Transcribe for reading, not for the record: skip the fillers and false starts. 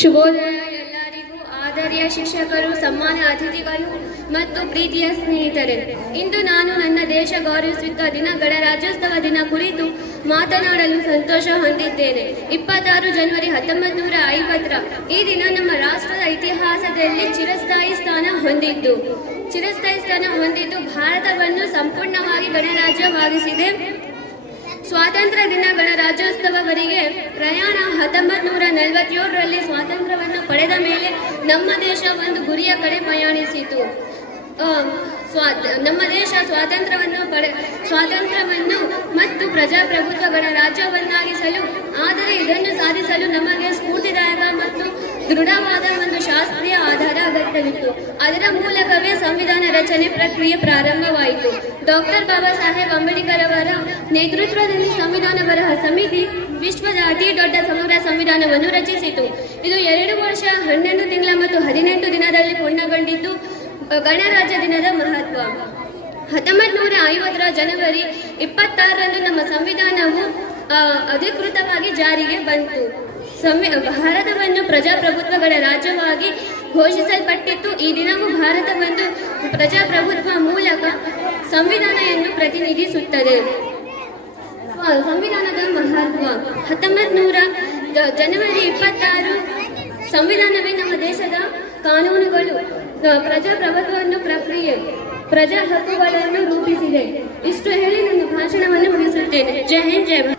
ಶುಭೋದಯ ಎಲ್ಲರಿಗೂ. ಆದರಣೀಯ ಶಿಕ್ಷಕರು, ಸನ್ಮಾನ್ಯ ಅತಿಥಿಗಳು ಮತ್ತು ಪ್ರೀತಿಯ ಸ್ನೇಹಿತರೆ, ಇಂದು ನಾನು ನನ್ನ ದೇಶ ಗೌರವಿಸುವ ದಿನ ಗಣರಾಜ್ಯೋತ್ಸವ ದಿನ ಕುರಿತು ಮಾತನಾಡಲು ಸಂತೋಷ ಹೊಂದಿದ್ದೇನೆ. 26 ಜನವರಿ 1950 ಈ ದಿನ ನಮ್ಮ ರಾಷ್ಟ್ರದ ಇತಿಹಾಸದಲ್ಲಿ ಚಿರಸ್ಥಾಯಿ ಸ್ಥಾನ ಹೊಂದಿದ್ದು ಭಾರತವನ್ನು ಸಂಪೂರ್ಣವಾಗಿ ಗಣರಾಜ್ಯವಾಗಿಸಿದೆ. ಸ್ವಾತಂತ್ರ್ಯ ದಿನ ಗಣರಾಜ್ಯೋತ್ಸವವರೆಗೆ ಪ್ರಯಾಣ 1947ರಲ್ಲಿ ಸ್ವಾತಂತ್ರ್ಯವನ್ನು ಪಡೆದ ಮೇಲೆ ನಮ್ಮ ದೇಶ ಒಂದು ಗುರಿಯ ಕಡೆ ಪ್ರಯಾಣಿಸಿತು. ನಮ್ಮ ದೇಶ ಸ್ವಾತಂತ್ರ್ಯವನ್ನು ಮತ್ತು ಪ್ರಜಾಪ್ರಭುತ್ವ ಗಣರಾಜ್ಯವನ್ನಾಗಿಸಲು, ಆದರೆ ಇದನ್ನು ಸಾಧಿಸಲು ನಮಗೆ ಸ್ಫೂರ್ತಿದಾಯಕ ಮತ್ತು ದೃಢವಾದ ಒಂದು ಶಾಸ್ತ್ರೀಯ ಆಧಾರ ಅಗತ್ಯವಿತ್ತು. ಅದರ ಮೂಲಕವೇ ಸಂವಿಧಾನ ರಚನೆ ಪ್ರಕ್ರಿಯೆ ಪ್ರಾರಂಭವಾಯಿತು. ಡಾಕ್ಟರ್ ಬಾಬಾ ಸಾಹೇಬ್ ಅಂಬೇಡ್ಕರ್ ಅವರ ನೇತೃತ್ವದಲ್ಲಿ ಸಂವಿಧಾನ ಬರಹ ಸಮಿತಿ ವಿಶ್ವದ ಅತಿ ದೊಡ್ಡ ಸಮಗ್ರ ಸಂವಿಧಾನವನ್ನು ರಚಿಸಿತು. ಇದು 2 ವರ್ಷ 11 ತಿಂಗಳ ಮತ್ತು 18 ದಿನದಲ್ಲಿ ಪೂರ್ಣಗೊಂಡಿದ್ದು. ಗಣರಾಜ್ಯ ದಿನದ ಮಹತ್ವ: 1950 ಜನವರಿ 26ರಂದು ನಮ್ಮ ಸಂವಿಧಾನವು ಅಧಿಕೃತವಾಗಿ ಜಾರಿಗೆ ಬಂತು. ಭಾರತವನ್ನು ಪ್ರಜಾಪ್ರಭುತ್ವ ಗಣರಾಜ್ಯವಾಗಿ ಘೋಷಿಸಲ್ಪಟ್ಟಿತ್ತು. ಈ ದಿನವು ಭಾರತವನ್ನು ಪ್ರಜಾಪ್ರಭುತ್ವ ಮೂಲಕ ಸಂವಿಧಾನವನ್ನು ಪ್ರತಿನಿಧಿಸುತ್ತದೆ. ಸಂವಿಧಾನದ ಮಹತ್ವ: 1900 ಜನವರಿ 26 ಸಂವಿಧಾನವೇ ನಮ್ಮ ದೇಶದ ಕಾನೂನುಗಳು, ಪ್ರಜಾಪ್ರಭುತ್ವವನ್ನು ಪ್ರಕ್ರಿಯೆ, ಪ್ರಜಾ ಹಕ್ಕುಗಳನ್ನು ರೂಪಿಸಿದೆ. ಇಷ್ಟು ಹೇಳಿ ನನ್ನ ಭಾಷಣವನ್ನು ಮುಗಿಸುತ್ತೇನೆ. ಜೈ ಹಿಂದ್, ಜೈ ಭಾರತ್.